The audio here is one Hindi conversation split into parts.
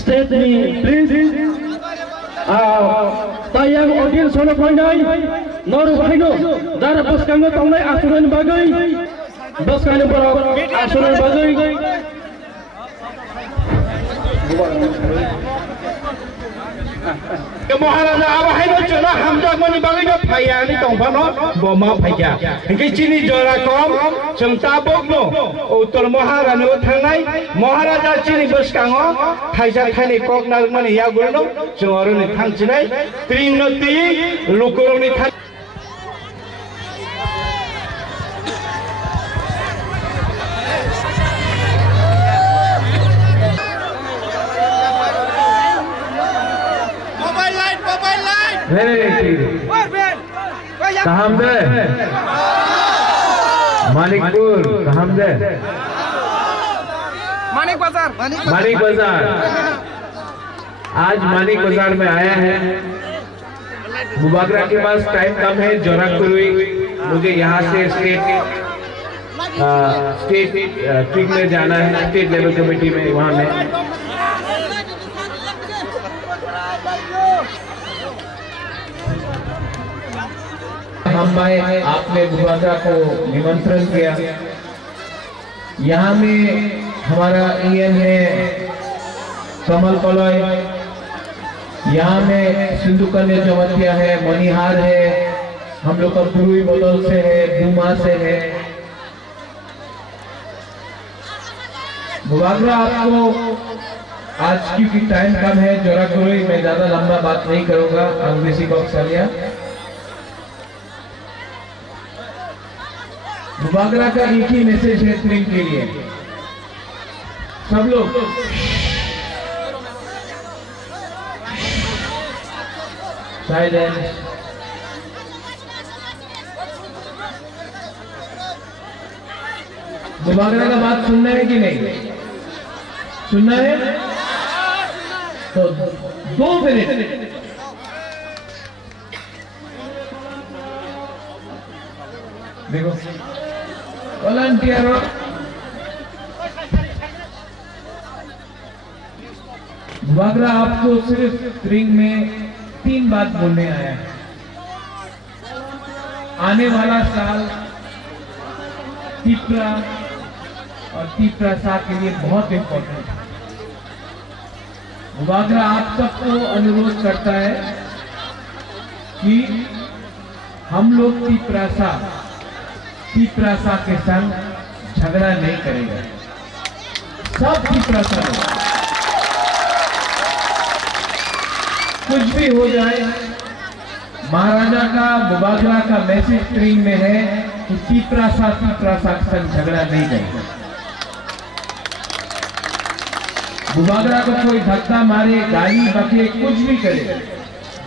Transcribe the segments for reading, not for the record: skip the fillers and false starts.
State ni please tayang audience hono koinai noru bhaino dara baskango tongnai asuran bagai baskane borok asuran bagai Maharaja abahaino chuna hamjak mani bagai no phayani tongphano boma phaya hingke chini jora kom जों ताबोगनो उत्तर महारानो थांनाय महाराजा चिनि बसकाङो थाइजा थाइनै कक नारमानि यागुरनो जों अरनि थांचिनाय त्रिनति लुकुरनि थां मोबाइल लाइट हे कहां बे मानिकपुर कहाँ से? मानिक बाजार आज मानिक बाजार में आया है। मुबागरा के पास टाइम कम है, जोराकुरुई मुझे यहाँ से स्टेट ट्रिप में जाना है, स्टेट लेवल कमेटी में वहाँ में हम आए, आपने मुबागरा को निमंत्रण किया। यहाँ में हमारा ईएन है कमल कलय, यहाँ में सिंधु कन्या जमतिया है, मनिहार है, हम लोग का पुरुई बदल से है, डूमा से है। मुबागरा आपको आज क्योंकि टाइम कम है, जोरा कोई मैं ज्यादा लंबा बात नहीं करूंगा। अंग्रेजी बॉक्स आ गया। मुबागरा का एक ही मैसेज है ट्रिंग के लिए, सब लोग साइलेंस। मुबागरा का बात सुनना है कि नहीं सुनना है? तो 2 मिनट देखो वॉलंटियर। मुबागरा आपको सिर्फ रिंग में 3 बात बोलने आया है। आने वाला साल तीपरा और तीपरा साल के लिए बहुत इंपॉर्टेंट है। मुबागरा आप सबको अनुरोध करता है कि हम लोग तीपरासा के संग झगड़ा नहीं करेंगे। सब तीपरासा लोग कुछ भी हो जाए, महाराजा का मुबागरा का मैसेज ट्रिंग में है कि तीपरासा के संग झगड़ा नहीं करेंगे। मुबागरा को कोई धक्का मारे, गाली बके, कुछ भी करे,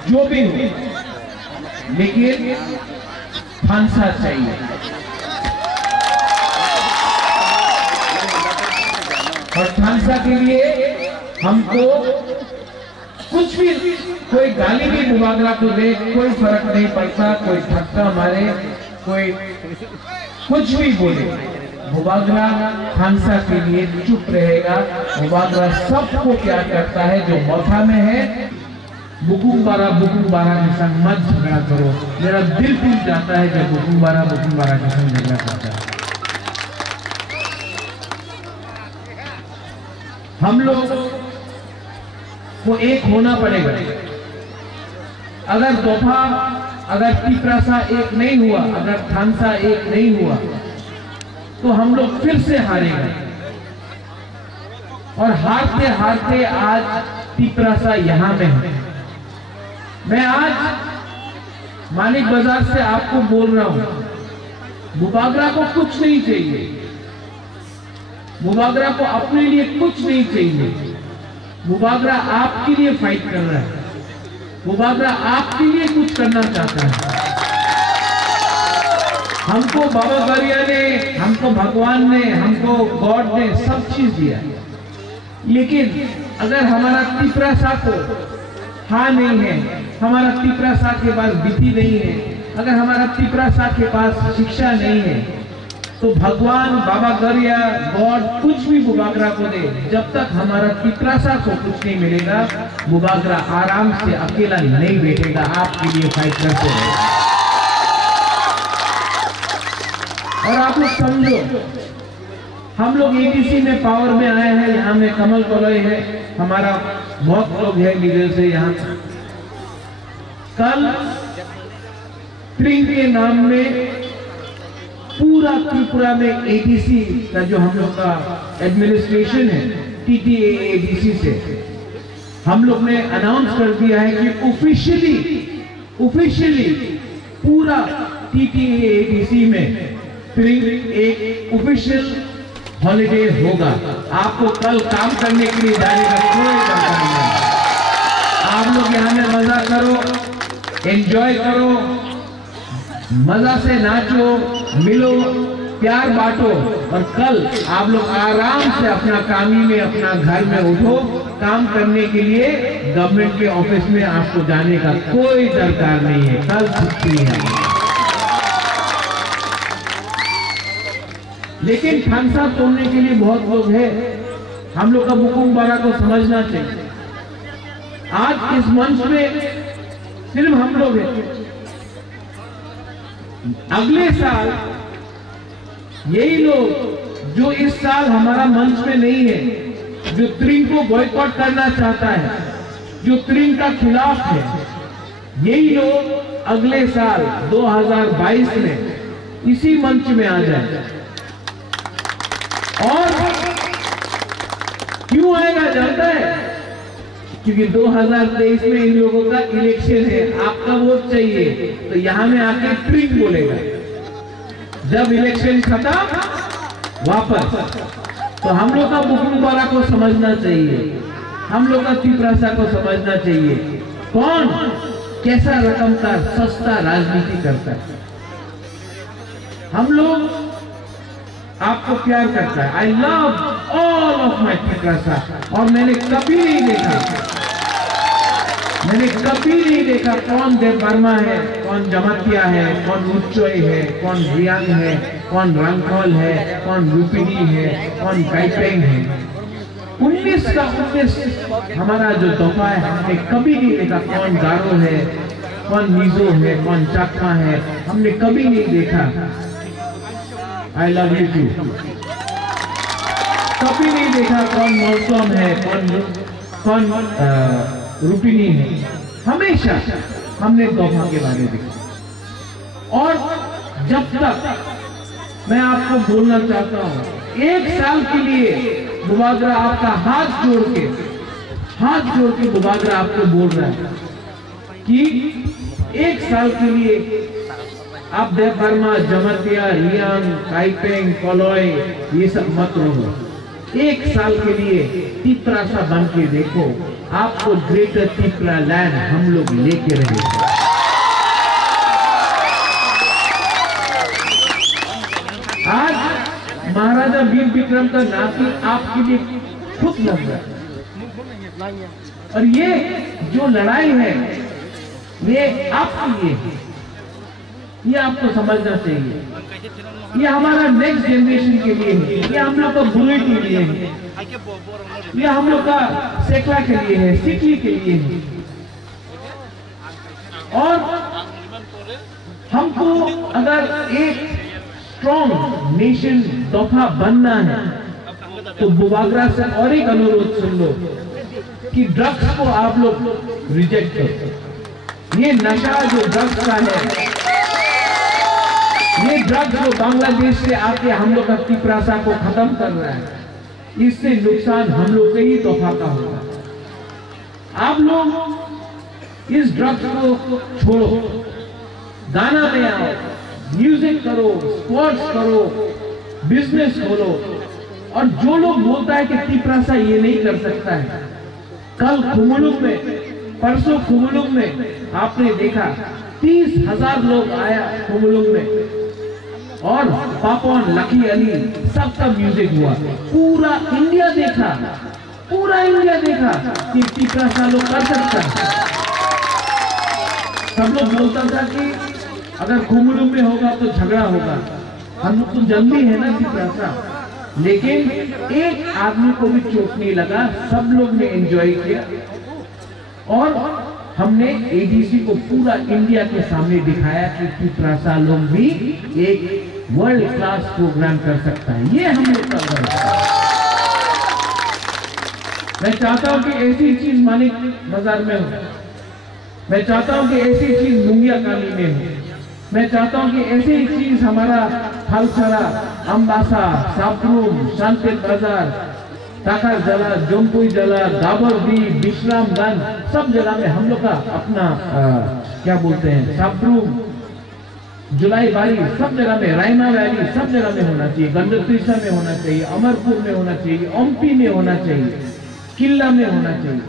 जो भी हो, लेकिन फांसा चाहिए। और फांसा के लिए हमको कुछ भी, कोई गाली भी मुबागरा को दे, कोई फर्क नहीं पड़ता। कोई धक्का मारे, कोई कुछ भी बोले, मुबागरा फांसा के लिए चुप रहेगा। मुबागरा सबको प्यार करता है। जो मौथा में है, बुकुम बारा के संग मत झगड़ा करो। मेरा दिल टूट जाता है जब बुकुम बारा के संग झगड़ा करता है। हम लोग को एक होना पड़ेगा। अगर तीपरासा एक नहीं हुआ, अगर फांसा एक नहीं हुआ, तो हम लोग फिर से हारेंगे। और हारते हारते आज तीपरासा यहां में है। मैं आज मानिक बाजार से आपको बोल रहा हूं, मुबागरा को कुछ नहीं चाहिए। मुबागरा को अपने लिए कुछ नहीं चाहिए। मुबागरा आपके लिए फाइट कर रहा है। मुबागरा आपके लिए कुछ करना चाहता है। हमको बाबा गरिया ने, हमको भगवान ने, हमको गॉड ने सब चीज दिया, लेकिन अगर हमारा तीपरासा को हाँ नहीं है, हमारा तीपरासा के पास विधि नहीं है, अगर हमारा तीपरासा के पास शिक्षा नहीं है, तो भगवान, बाबा गरिया, गॉड कुछ भी मुबागरा को दे, जब तक हमारा तीपरासा को कुछ नहीं मिलेगा, मुबागरा आराम से अकेला नहीं बैठेगा, आपके लिए फाइट करते रहेगा। और आप लोग समझो, हम लोग एडीसी में पावर में आए हैं। यहाँ में कमल कॉलोई है, हमारा बहुत लोग है लीडर से। यहाँ कल ट्रिंग के नाम में पूरा त्रिपुरा में एडीसी का जो हम लोग का एडमिनिस्ट्रेशन है, टीटीए एडीसी से हम लोग ने अनाउंस कर दिया है कि ऑफिशियली पूरा टीटीए एडीसी में ट्रिंग एक ऑफिशियल हॉलिडे होगा। आपको कल काम करने के लिए जाने का कोई दरकार नहीं है। आप लोग यहाँ में मजा करो, एंजॉय करो, मजा से नाचो, मिलो, प्यार बांटो, और कल आप लोग आराम से अपना कामी में, अपना घर में उठो। काम करने के लिए गवर्नमेंट के ऑफिस में आपको जाने का कोई दरकार नहीं है। कल छुट्टी है। लेकिन फांसा तोड़ने के लिए बहुत लोग हैं। हम लोग का बुकुम बारा को समझना चाहिए। आज इस मंच में सिर्फ हम लोग हैं। अगले साल यही लोग जो इस साल हमारा मंच में नहीं है, जो ट्रिंग को बॉयकॉट करना चाहता है, जो ट्रिंग का खिलाफ है, यही लोग अगले साल 2022 में इसी मंच में आ जाए। और क्यों आएगा जानता है? क्योंकि 2023 में इन लोगों का इलेक्शन है, आपका वोट चाहिए, तो यहाँ में आके ट्रिक बोलेगा। जब इलेक्शन खत्म वापस। तो हम लोग का बुकुमबारा को समझना चाहिए, हम लोग का तिपरासा को समझना चाहिए, कौन कैसा रकम का सस्ता राजनीति करता है। हम लोग आपको प्यार करता है। I love all of my Tiprasa. और मैंने कभी नहीं देखा कौन देव वर्मा है, कौन जमातिया है, कौन उच्चोई है, कौन रियांग है, कौन रंगखोल है, कौन रूपिनी है, कौन काइपेंग है। 19 का 19 हमारा जो तोहफा है, हमने कभी नहीं देखा कौन गारो है, कौन मिजो है, कौन चकमा है, हमने कभी नहीं देखा। I love you too. कभी नहीं देखा कौन मौसम है, कौन रूपिनी है। हमेशा हमने तोहफा के बारे में देखा। और जब तक मैं आपको बोलना चाहता हूं, 1 साल के लिए बुबागरा आपका हाथ जोड़ के बुबागरा आपको बोल रहा है कि 1 साल के लिए आप देव वर्मा, जमतिया, रियांग, काइपेंग, कोलोई ये सब मत रहो। 1 साल के लिए तिपरासा बन के देखो, आपको ग्रेटर तिपरा लैंड हम लोग लेके रहेंगे। आज महाराजा वीर विक्रम का नाती आपके लिए खुद लग रहा है। और ये जो लड़ाई है ये आपके लिए है, ये आपको समझना चाहिए। ये हमारा नेक्स्ट जनरेशन के लिए है, ये हम लोग का बुरे के लिए है, ये हम लोग का सेकला के लिए है, सिकली के लिए है। और हमको अगर एक स्ट्रॉन्ग नेशन तोहफा बनना है तो बुबागरा से और एक अनुरोध सुन लो कि ड्रग्स को आप लोग रिजेक्ट करो। ये नशा जो ड्रग्स का है, ये ड्रग्स जो बांग्लादेश से आके हम लोग का तिपरासा को खत्म कर रहा है, इससे नुकसान हम लोग के ही तोहफा का होगा। आप लोग इस ड्रग्स को छोड़ो, गाना में आओ, म्यूजिक करो, स्पोर्ट्स करो, बिजनेस खोलो। और जो लोग बोलता है कि तिपरासा ये नहीं कर सकता है, कल खुमुलुंग में, परसों खुमुलुंग में आपने देखा 30,000 लोग आया खुमुलुंग में, और पापोन, लकी अली सबका म्यूजिक हुआ। पूरा इंडिया देखा कि तिपरासा लोग कर सकता है। सब लोग बोलता था कि अगर खुमुलुंग में होगा तो झगड़ा होगा, हम लोग तो जल्दी है ना तिपरासा। लेकिन एक आदमी को भी चोट नहीं लगा, सब लोग ने एंजॉय किया। और हमने एडीसी को पूरा इंडिया के सामने दिखाया कि तिपरासा लोग भी एक वर्ल्ड क्लास प्रोग्राम कर सकता है। ये हम लोग कर रहे हैं। मैं चाहता हूं कि ऐसी चीज मानिक बाजार में हो, मैं चाहता हूं कि ऐसी चीज मुंगिया काली में हो, मैं चाहता हूं कि ऐसी चीज हमारा थालसरा, अम्बासा, सापरूम, शांति बाजार, टाकर जला, जोमपुई जला, गाबरदी, विश्रामगंज, सब जगह में हम लोग का अपना क्या बोलते हैं, सापरूम, जुलाई बारी, सब जगह में, रायमा वैली, सब जगह में होना चाहिए। गंडतीसा में होना चाहिए, अमरपुर में होना चाहिए, ओमपी में होना चाहिए, किला में होना चाहिए।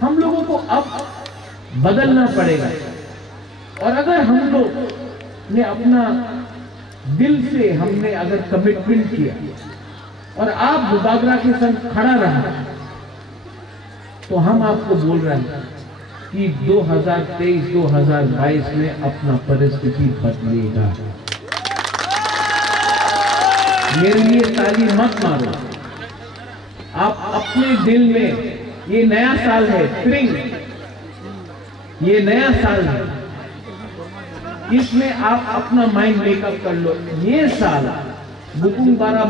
हम लोगों को अब बदलना पड़ेगा। और अगर हम लोग ने अपना दिल से हमने अगर कमिटमेंट किया और आप बुबागरा के संग खड़ा रहा, तो हम आपको बोल रहे हैं कि 2023-2022 में अपना परिस्थिति बदलेगा। मेरे लिए ताली मत मारो। आप अपने दिल में, ये नया साल है, स्प्रिंग, ये नया साल है, इसमें आप अपना माइंड मेकअप कर लो। ये साल बुकुमबारा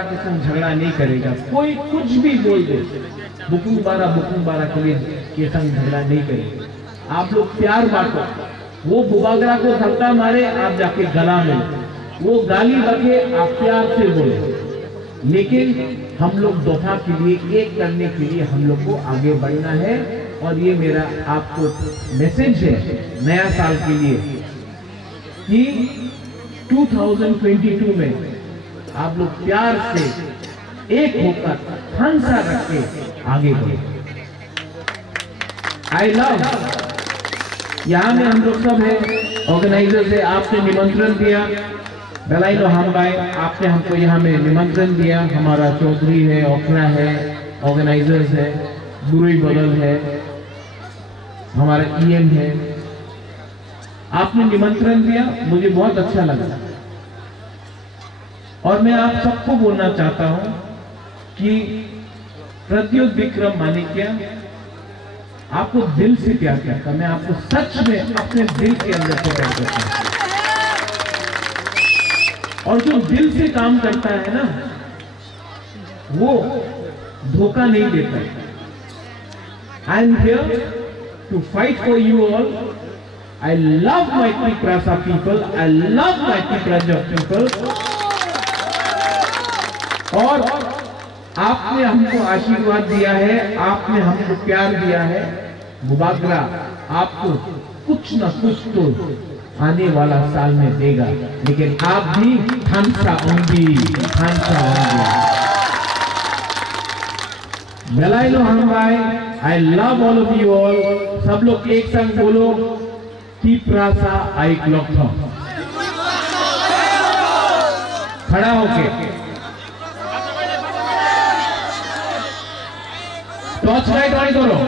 के संग झगड़ा नहीं करेगा। कोई कुछ भी बोल दे, बुकुमबारा के संग झगड़ा नहीं करेगा। आप लोग प्यार बांटो। वो बुबागरा को धक्का मारे, आप जाके गला मिलो। वो गाली बके, आप प्यार से बोले। लेकिन हम लोग दफा के लिए एक करने के लिए हम लोग को आगे बढ़ना है। और ये मेरा आपको मैसेज है नया साल के लिए कि 2022 में आप लोग प्यार से एक होकर हंसा रख के आगे बढ़े। आई लव, यहाँ में हम लोग सब है, ऑर्गेनाइजर से आपने निमंत्रण दिया, बेलाइनो हम भाई आपने हमको यहाँ में निमंत्रण दिया, हमारा चौधरी है, ओखला है, ऑर्गेनाइजर्स है, गुरुई बदल है, हमारा ईएम है, आपने निमंत्रण दिया, मुझे बहुत अच्छा लगा। और मैं आप सबको बोलना चाहता हूं कि प्रद्योत विक्रम मानिक्या आपको दिल से प्यार करता, मैं आपको सच में अपने दिल के अंदर से प्यार करता हूं। और जो दिल से काम करता है ना, वो धोखा नहीं देता। I am here to fight for you all. I love my Tiprasa people. I love my Tiprasa people. और आपने हमको आशीर्वाद दिया है, आपने हमको प्यार दिया है। मुबागरा आपको कुछ न कुछ तो आने वाला साल में देगा, लेकिन आप भी थानसा होंगी, थानसा होंगे। बेलाइनो हम भाई, I love all of you all. सब लोग एक संग बोलो, तिप्रासा आई क्लॉक था। खड़ा होके टॉर्च लाइट ऑन करो,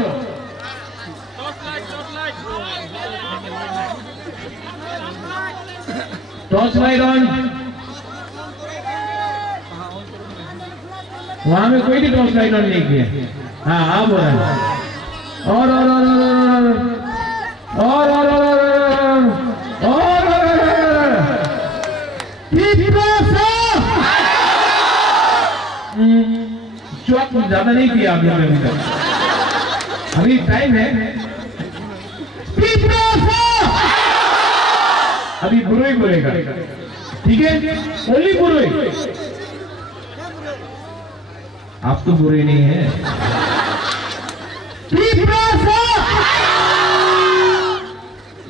टॉर्च लाइट ऑन। वहां में कोई भी टॉर्च लाइट ऑन नहीं किया। हाँ, अब हो रहा है। और ज्यादा नहीं किया आप लोगों ने, अभी टाइम है। अभी बुरुई बोलेगा, ठीक है? ओनली बुरुई, आप तो बुरे नहीं है।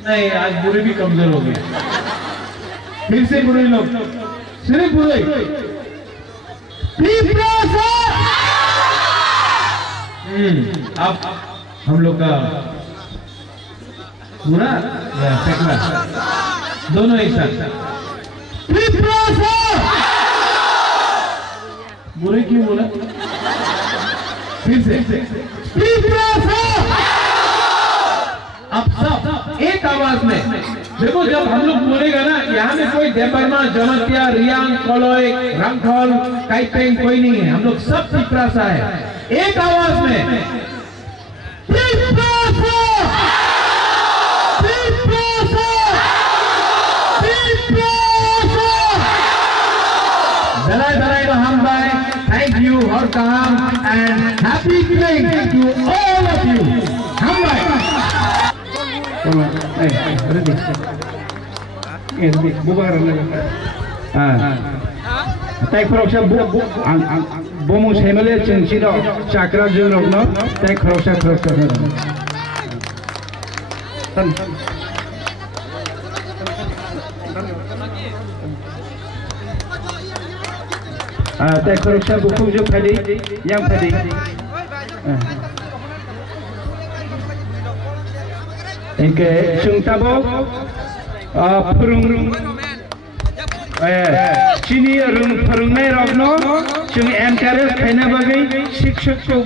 नहीं, आज बुरे भी कमजोर हो गए। फिर से बुरे लोग, सिर्फ बुरे। अब हम लोग का बुरा या फेंकना दोनों एक साथ। बुरे क्यों बोला? फिर से अब सब एक आवाज में देखो। जब हम लोग बोलेगा ना, यहाँ में कोई देबर्मा, जनतिया, रियांग, कोलोई, रंगखोल, काइपेंग कोई नहीं है, हम लोग सब तिप्रासा है। एक आवाज में तिप्रासा, तिप्रासा, तिप्रासा। जलाई जलाई तो हम भाई, थैंक यू और काम and happy evening to all of you. हम भाई ताई खरकसा बमु सेमले चिंसिनो चाकरा जोरनो ताई खरकसा ताई खरकसा बुखु जो फदी yang फदी इनके चुंगताबो फुरुंग चीनी रूम फुरुंगनाय रगनो जों एनकारेज खायना बागै शिक्षकखौ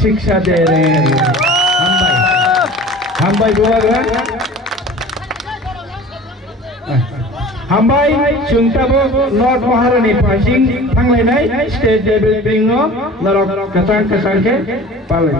शिक्षा दे रहे हैं। हामबाय बुवाग्रा हामबाय चुंगताबो नॉर्थ महारानी पासिंग थांलायनाय स्टेट लेवल बिंगो नरक कसां के पाले।